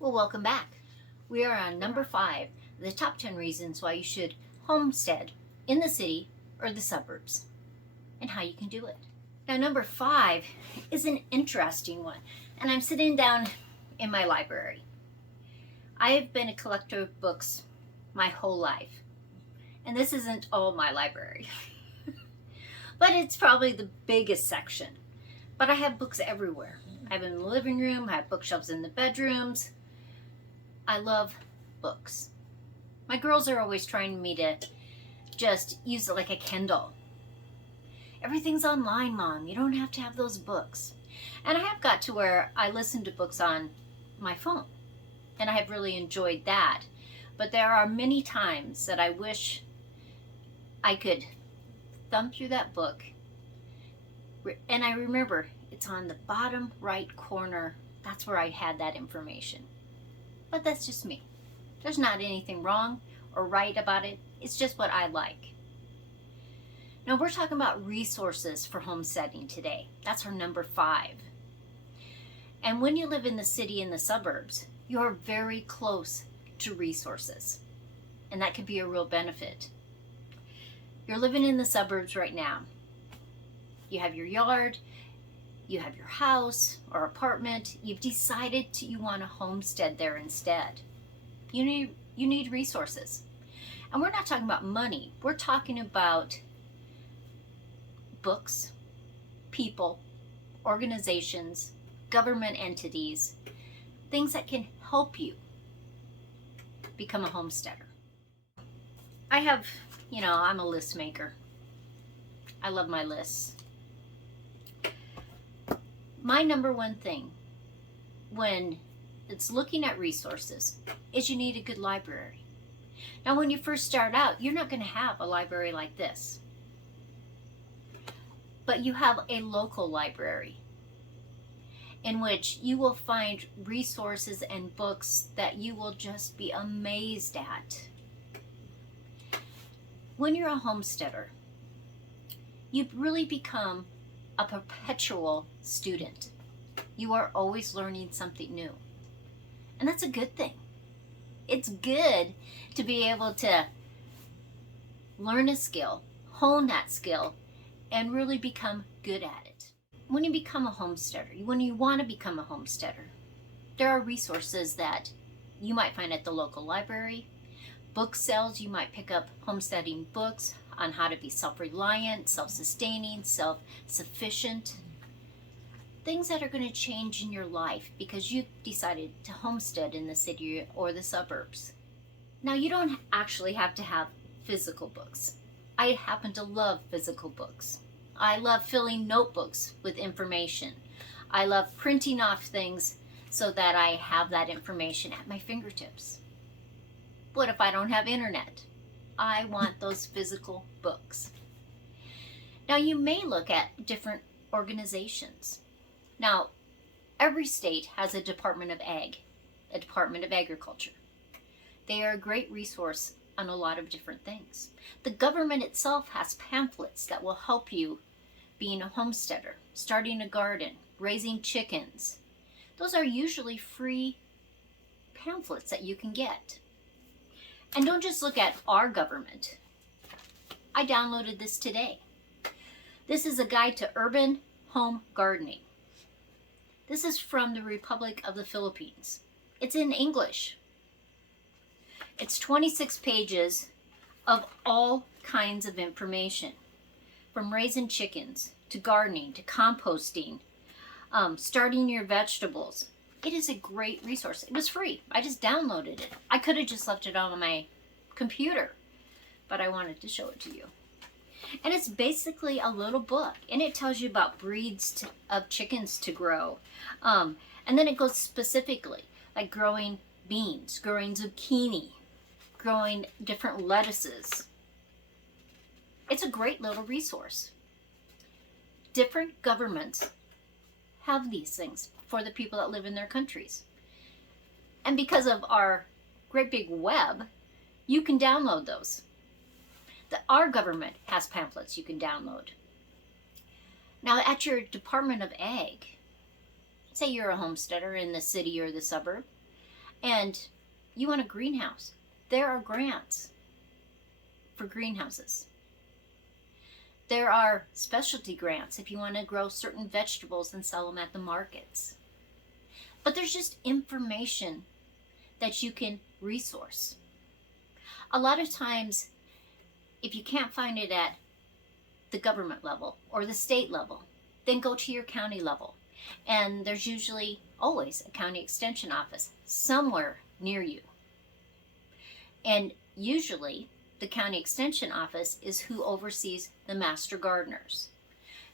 Well, welcome back. We are on number 5, the top 10 reasons why you should homestead in the city or the suburbs, and how you can do it. Now, number 5 is an interesting one, and I'm sitting down in my library. I have been a collector of books my whole life, and this isn't all my library, but it's probably the biggest section. But I have books everywhere. I have them in the living room, I have bookshelves in the bedrooms. I love books. My girls are always trying me to just use it like a Kindle. Everything's online, Mom. You don't have to have those books. And I have got to where I listen to books on my phone, and I have really enjoyed that. But there are many times that I wish I could thumb through that book, and I remember it's on the bottom right corner. That's where I had that information. But that's just me. There's not anything wrong or right about it. It's just what I like. Now we're talking about resources for homesteading today. That's our number 5. And when you live in the city and the suburbs, you're very close to resources. And that could be a real benefit. You're living in the suburbs right now. You have your yard, you have your house or apartment. You've decided you want to homestead there instead. You need resources. And we're not talking about money. We're talking about books, people, organizations, government entities, things that can help you become a homesteader. I have, I'm a list maker. I love my lists. My number one thing when it's looking at resources is you need a good library. Now, when you first start out, you're not going to have a library like this, but you have a local library in which you will find resources and books that you will just be amazed at. When you're a homesteader, you really become a perpetual student. You are always learning something new. And that's a good thing. It's good to be able to learn a skill, hone that skill, and really become good at it. When you become a homesteader, when you want to become a homesteader, there are resources that you might find at the local library, book sales. You might pick up homesteading books on how to be self-reliant, self-sustaining, self-sufficient. Things that are going to change in your life because you've decided to homestead in the city or the suburbs. Now, you don't actually have to have physical books. I happen to love physical books. I love filling notebooks with information. I love printing off things so that I have that information at my fingertips. What if I don't have internet? I want those physical books. Now, you may look at different organizations. Now, every state has a Department of Ag, a Department of Agriculture. They are a great resource on a lot of different things. The government itself has pamphlets that will help you being a homesteader, starting a garden, raising chickens. Those are usually free pamphlets that you can get. And don't just look at our government. I downloaded this today. This is a guide to urban home gardening. This is from the Republic of the Philippines. It's in English. It's 26 pages of all kinds of information, from raising chickens to gardening to composting, starting your vegetables. It is a great resource. It was free. I just downloaded it. I could have just left it on my computer, but I wanted to show it to you. And it's basically a little book, and it tells you about breeds of chickens to grow. And then it goes specifically, like growing beans, growing zucchini, growing different lettuces. It's a great little resource. Different governments have these things for the people that live in their countries. And because of our great big web, you can download those. Our government has pamphlets you can download. Now, at your Department of Ag, say you're a homesteader in the city or the suburb, and you want a greenhouse, there are grants for greenhouses. There are specialty grants if you want to grow certain vegetables and sell them at the markets. But there's just information that you can resource. A lot of times, if you can't find it at the government level or the state level, then go to your county level. And there's usually always a county extension office somewhere near you. And usually the county extension office is who oversees the master gardeners.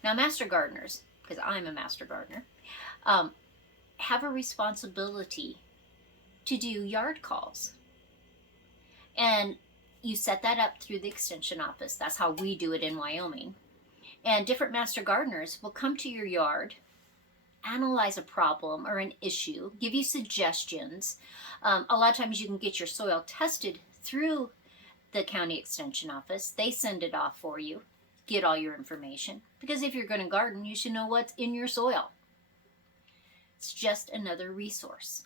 Now, master gardeners, because I'm a master gardener, have a responsibility to do yard calls. And you set that up through the extension office. That's how we do it in Wyoming. And different master gardeners will come to your yard, analyze a problem or an issue, give you suggestions. A lot of times you can get your soil tested through the county extension office. They send it off for you, get all your information. Because if you're going to garden, you should know what's in your soil. It's just another resource.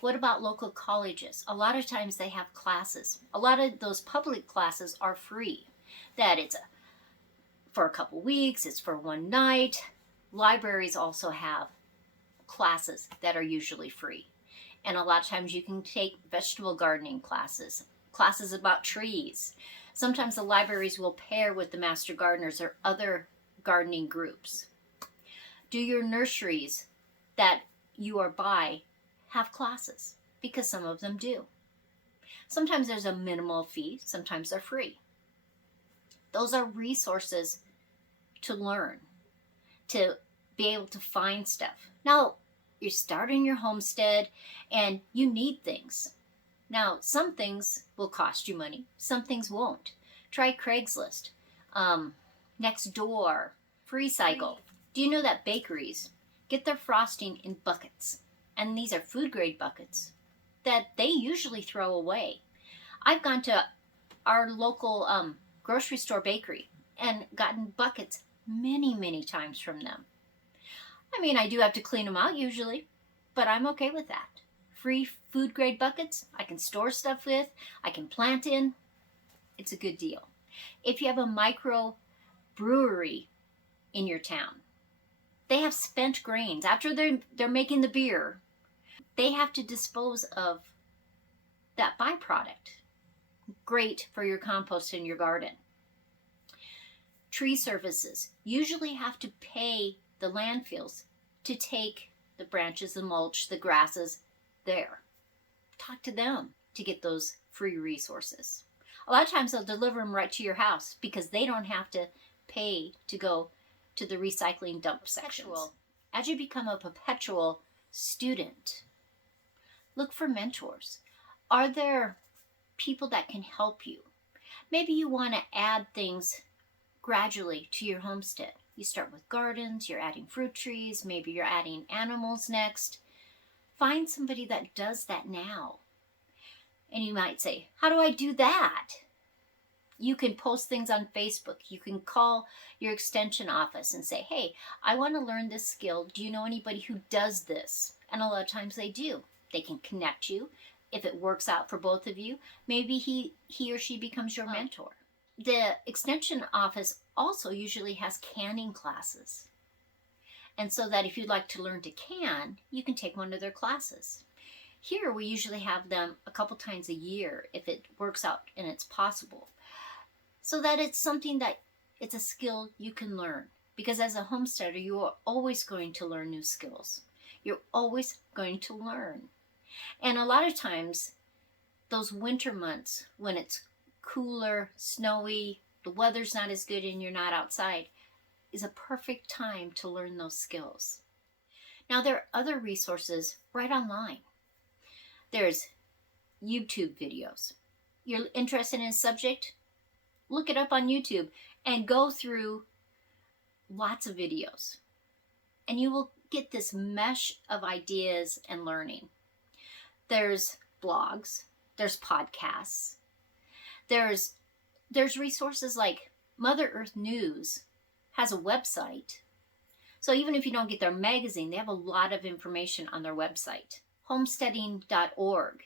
What about local colleges? A lot of times they have classes. A lot of those public classes are free. That it's for a couple weeks, it's for one night. Libraries also have classes that are usually free. And a lot of times you can take vegetable gardening classes, classes about trees. Sometimes the libraries will pair with the master gardeners or other gardening groups. Do your nurseries that you are by have classes? Because some of them do. Sometimes there's a minimal fee, sometimes they're free. Those are resources to learn, to be able to find stuff. Now, you're starting your homestead and you need things. Now, some things will cost you money, some things won't. Try Craigslist, Nextdoor, FreeCycle. Do you know that bakeries get their frosting in buckets? And these are food grade buckets that they usually throw away. I've gone to our local grocery store bakery and gotten buckets many times from them. I mean, I do have to clean them out usually, but I'm okay with that. Free food grade buckets, I can store stuff with, I can plant in. It's a good deal. If you have a micro brewery in your town, they have spent grains. After they're making the beer, they have to dispose of that byproduct. Great for your compost in your garden. Tree services usually have to pay the landfills to take the branches, the mulch, the grasses there. Talk to them to get those free resources. A lot of times they'll deliver them right to your house because they don't have to pay to go to the recycling dump sections. As you become a perpetual student, look for mentors. Are there people that can help you? Maybe you want to add things gradually to your homestead. You start with gardens, you're adding fruit trees, maybe you're adding animals next. Find somebody that does that now. And you might say, how do I do that? You can post things on Facebook. You can call your extension office and say, hey, I want to learn this skill. Do you know anybody who does this? And a lot of times they do. They can connect you. If it works out for both of you, maybe he or she becomes your mentor. The extension office also usually has canning classes. And so that if you'd like to learn to can, you can take one of their classes. Here we usually have them a couple times a year if it works out and it's possible. So that it's something that it's a skill you can learn. Because as a homesteader, you are always going to learn new skills. You're always going to learn. And a lot of times, those winter months when it's cooler, snowy, the weather's not as good and you're not outside, is a perfect time to learn those skills. Now, there are other resources right online. There's YouTube videos. You're interested in a subject? Look it up on YouTube and go through lots of videos. And you will get this mesh of ideas and learning. There's blogs, there's podcasts, there's resources like Mother Earth News has a website. So even if you don't get their magazine, they have a lot of information on their website. Homesteading.org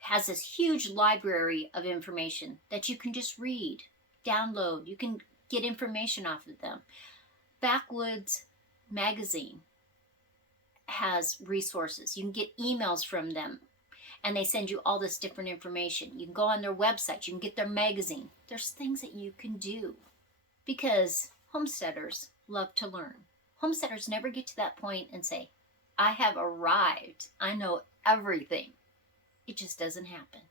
has this huge library of information that you can just read, download. You can get information off of them. Backwoods Magazine has resources. You can get emails from them, and they send you all this different information. You can go on their website. You can get their magazine. There's things that you can do because homesteaders love to learn. Homesteaders never get to that point and say, I have arrived. I know everything. It just doesn't happen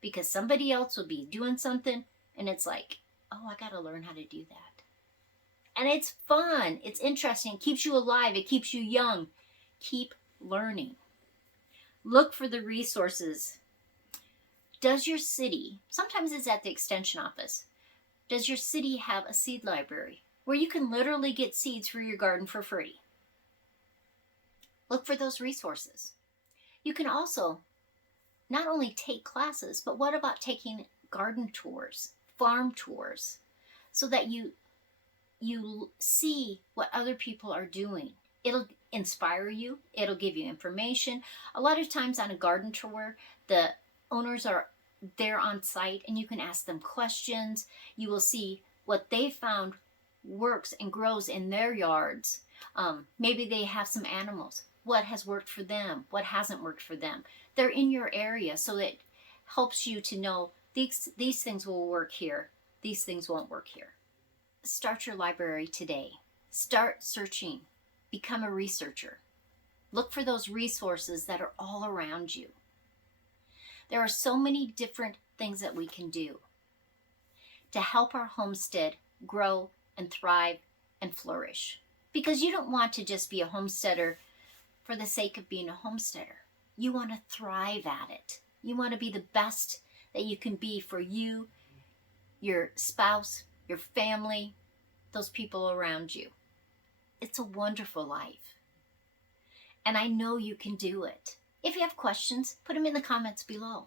because somebody else will be doing something and it's like, oh, I got to learn how to do that. And it's fun. It's interesting. It keeps you alive. It keeps you young. Keep learning. Look for the resources. Does your city, sometimes it's at the extension office, does your city have a seed library where you can literally get seeds for your garden for free? Look for those resources. You can also not only take classes, but what about taking garden tours, farm tours, so that you see what other people are doing. It'll inspire you. It'll give you information. A lot of times on a garden tour, the owners are there on site and you can ask them questions. You will see what they found works and grows in their yards. Maybe they have some animals. What has worked for them? What hasn't worked for them? They're in your area, so it helps you to know these things will work here. These things won't work here. Start your library today. Start searching. Become a researcher. Look for those resources that are all around you. There are so many different things that we can do to help our homestead grow and thrive and flourish. Because you don't want to just be a homesteader for the sake of being a homesteader. You want to thrive at it. You want to be the best that you can be for you, your spouse, your family, those people around you. It's a wonderful life. And I know you can do it. If you have questions, put them in the comments below.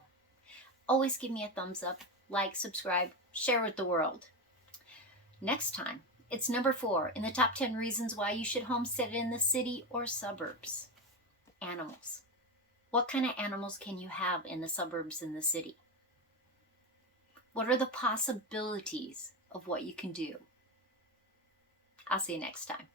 Always give me a thumbs up, like, subscribe, share with the world. Next time, it's number 4 in the top 10 reasons why you should homestead in the city or suburbs. Animals. What kind of animals can you have in the suburbs and the city? What are the possibilities of what you can do? I'll see you next time.